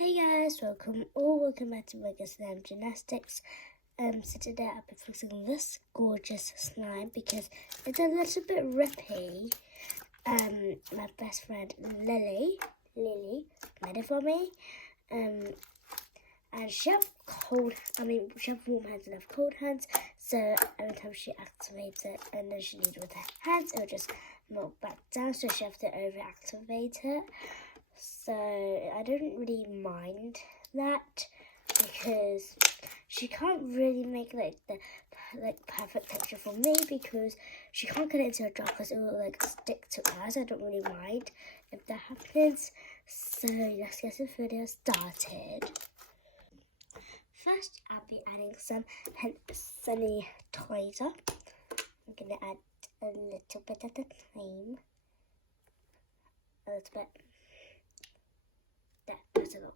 Hey guys, welcome back to Mega Slime Gymnastics. So today I'll be fixing this gorgeous slime because it's a little bit rippy. My best friend Lily made it for me. And she has warm hands and I have cold hands. So every time she activates it and then she needs it with her hands, it will just melt back down. So she has to over-activate it. So I don't really mind that because she can't really make the perfect texture for me because she can't get it into a jar because it will stick to us. I don't really mind if that happens. So let's get this video started. First, I'll be adding some sunny sanitizer. I'm gonna add a little bit at a time. A little bit. That's a lot.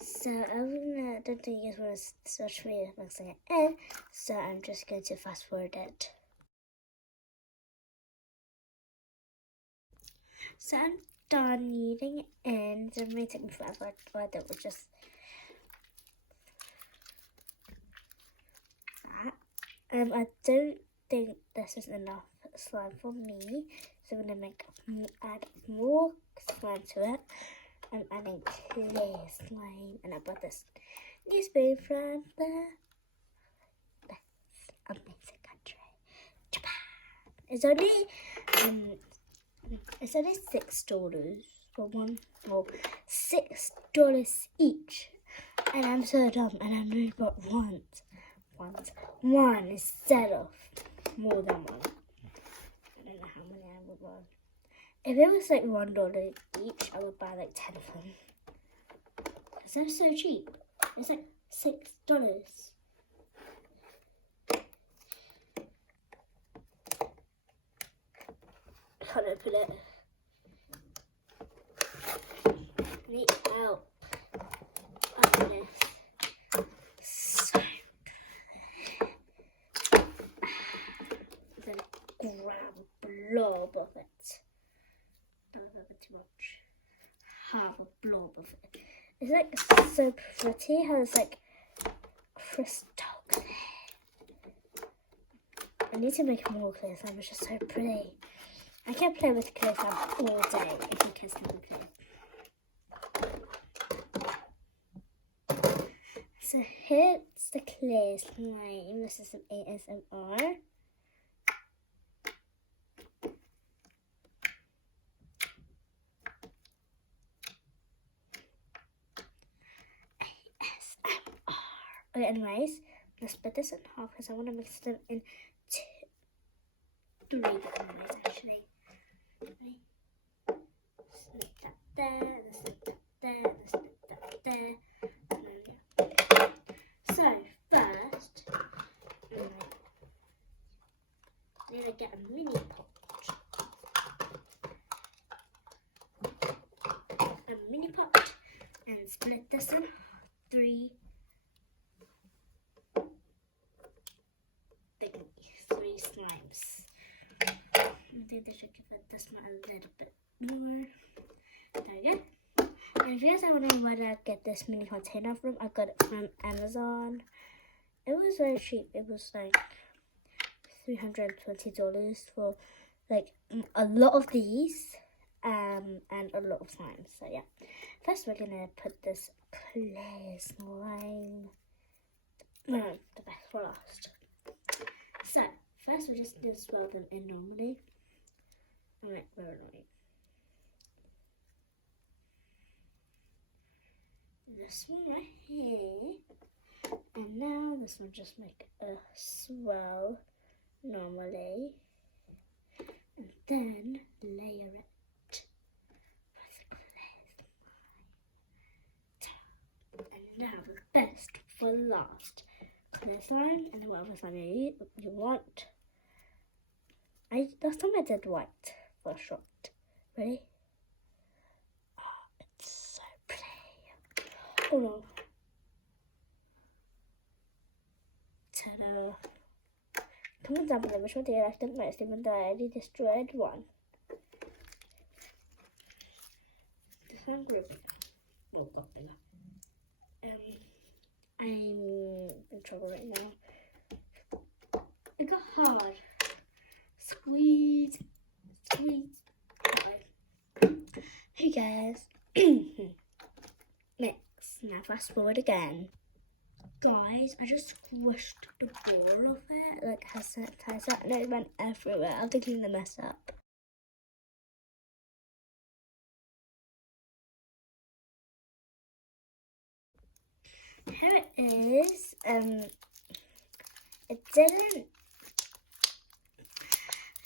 So I don't think you guys want to search for me mixing it in, so I'm just going to fast forward it. So I'm done kneading it in. So it may take me forever, but it was just that. I don't think this is enough slime for me, so I'm gonna add more slime to it. I'm adding clear slime, and I bought this new spoon from the amazing country, Japan. It's only $6 for one, or $6 each. And I'm so dumb, and I only bought one instead of more than one. I don't know how many I would buy. If it was $1 each, I would buy 10 of them. Because they're so cheap. It's $6. Can't open it. Need help. Open it. So then grab a blob of it. Don't have it too much. Half a blob of it. It's so pretty how it's crystal clear. I need to make more clear slime. It's just so pretty. I can play with clear slime all day if you guys can play. So here's the clear slime. This is some ASMR. Okay, anyways, let's split this in half because I want to mix them in three different ways actually. Ready? Snip that there, snip that there, snip that there. And then, yeah. So first, I need to get a mini pot. And split this in three slimes. Maybe I should give this one a little bit more. There we go. And if you guys are wondering where I get this mini container from, I got it from Amazon. It was very cheap. It was $320 for a lot of these and a lot of slime. So yeah. First we're gonna put this clear slime. No, the best for last. So first we're just gonna swirl them in normally. Alright, very annoying. This one right here. And now this one just make a swirl normally. And then layer it. And now the best for last. Clear slime and whatever slime you want. Last time I did white for a shot. Ready? Oh, it's so pretty. Oh no. Ta-da. Comment down below which one do you like the most, even though I already destroyed one. This one group. well, got bigger. I'm in trouble right now. It got hard. Squeeze. Okay. Hey guys. Next, now fast forward again. Guys, I just squished the ball off it, like has sanitizer, and it went everywhere. I have to clean the mess up. Here it is. It didn't.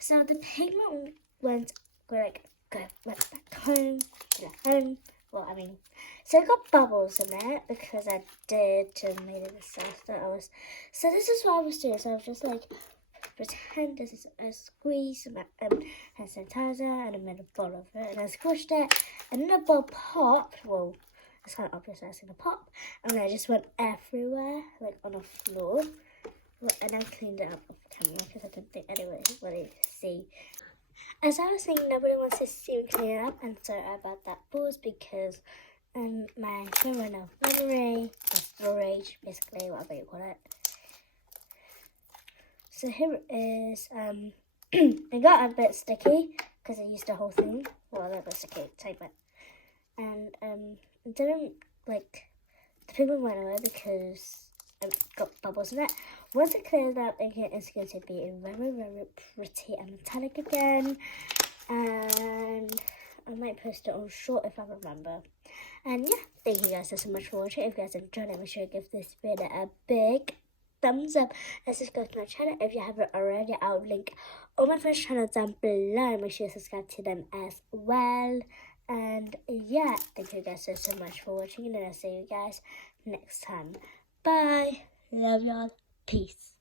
So the pigment went back home. Well, I mean, so it got bubbles in it because I did made a mistake that I was. So this is what I was doing. So I was just like pretend this is a squeeze hand sanitizer, and I made a ball of it, and I squished it, and then the ball popped. Well, it's kind of obvious I was gonna pop, and then it just went everywhere, like on the floor. And I cleaned it up off camera because I didn't think anyone would really see. As I was saying, nobody wants to see me clean it up, and so I about that pause because my phone ran out of memory, or storage, basically, whatever you call it. So here it is. It got a bit sticky because I used the whole thing. Well, that was sticky, tight bit. And it didn't, like, the pigment went away because it got bubbles in it. Once it clears up, it's going to be very, very pretty and metallic again. And I might post it on short if I remember. And yeah, thank you guys so much for watching. If you guys enjoyed it, make sure to give this video a big thumbs up and subscribe to my channel if you haven't already. I'll link all my friends' channels down below. Make sure to subscribe to them as well. And yeah, thank you guys so much for watching, and I'll see you guys next time. Bye. Love y'all. Peace.